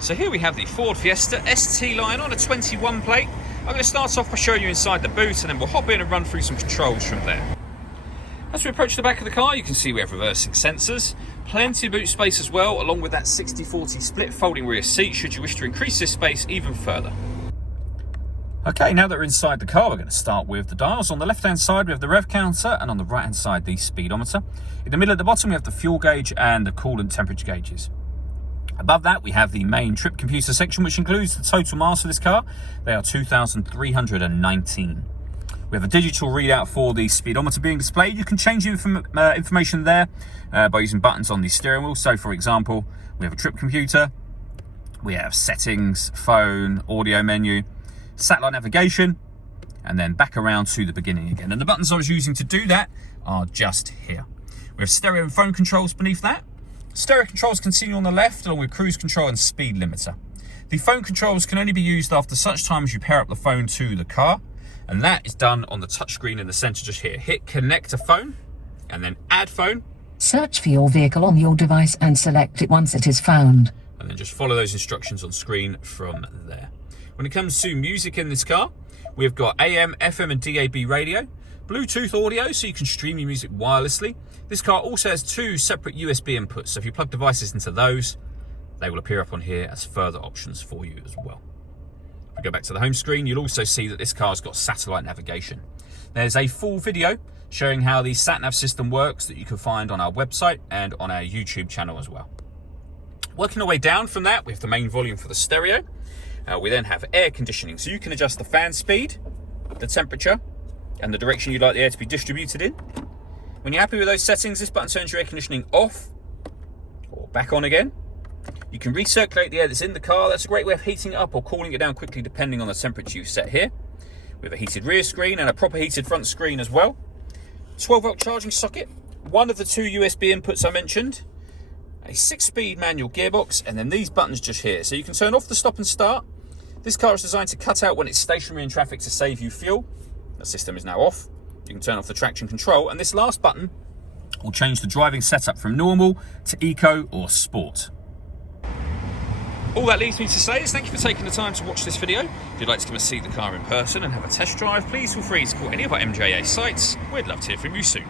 So here we have the Ford Fiesta ST line on a 21 plate. I'm going to start off by showing you inside the boot, and then we'll hop in and run through some controls from there. As we approach the back of the car, you can see we have reversing sensors, plenty of boot space as well, along with that 60-40 split folding rear seat should you wish to increase this space even further. Okay, now that we're inside the car, we're going to start with the dials. On the left-hand side, we have the rev counter, and on the right-hand side, the speedometer. In the middle at the bottom, we have the fuel gauge and the coolant temperature gauges. Above that, we have the main trip computer section, which includes the total miles for this car. They are 2,319. We have a digital readout for the speedometer being displayed. You can change the information there by using buttons on the steering wheel. So, for example, we have a trip computer, we have settings, phone, audio menu, satellite navigation, and then back around to the beginning again. And the buttons I was using to do that are just here. We have stereo and phone controls beneath that. Stereo controls continue on the left, along with cruise control and speed limiter. The phone controls can only be used after such time as you pair up the phone to the car, and that is done on the touchscreen in the center just here. Hit connect a phone, and then add phone. Search for your vehicle on your device and select it once it is found. And then just follow those instructions on screen from there. When it comes to music in this car, we've got AM, FM and DAB radio, Bluetooth audio so you can stream your music wirelessly. This car also has two separate USB inputs, so if you plug devices into those, they will appear up on here as further options for you as well. If we go back to the home screen, you'll also see that this car's got satellite navigation. There's a full video showing how the sat-nav system works that you can find on our website and on our YouTube channel as well. Working our way down from that, we have the main volume for the stereo. We then have air conditioning, so you can adjust the fan speed, the temperature, and the direction you'd like the air to be distributed in. When you're happy with those settings, this button turns your air conditioning off or back on again. You can recirculate the air that's in the car. That's a great way of heating it up or cooling it down quickly depending on the temperature you've set here. We have a heated rear screen and a proper heated front screen as well. 12-volt charging socket, one of the two USB inputs I mentioned, a 6-speed manual gearbox, and then these buttons just here. So you can turn off the stop and start. This car is designed to cut out when it's stationary in traffic to save you fuel. The system is now off. You can turn off the traction control, and this last button will change the driving setup from normal to eco or sport. All that leaves me to say is thank you for taking the time to watch this video. If you'd like to come and see the car in person and have a test drive, please feel free to call any of our MJA sites. We'd love to hear from you soon.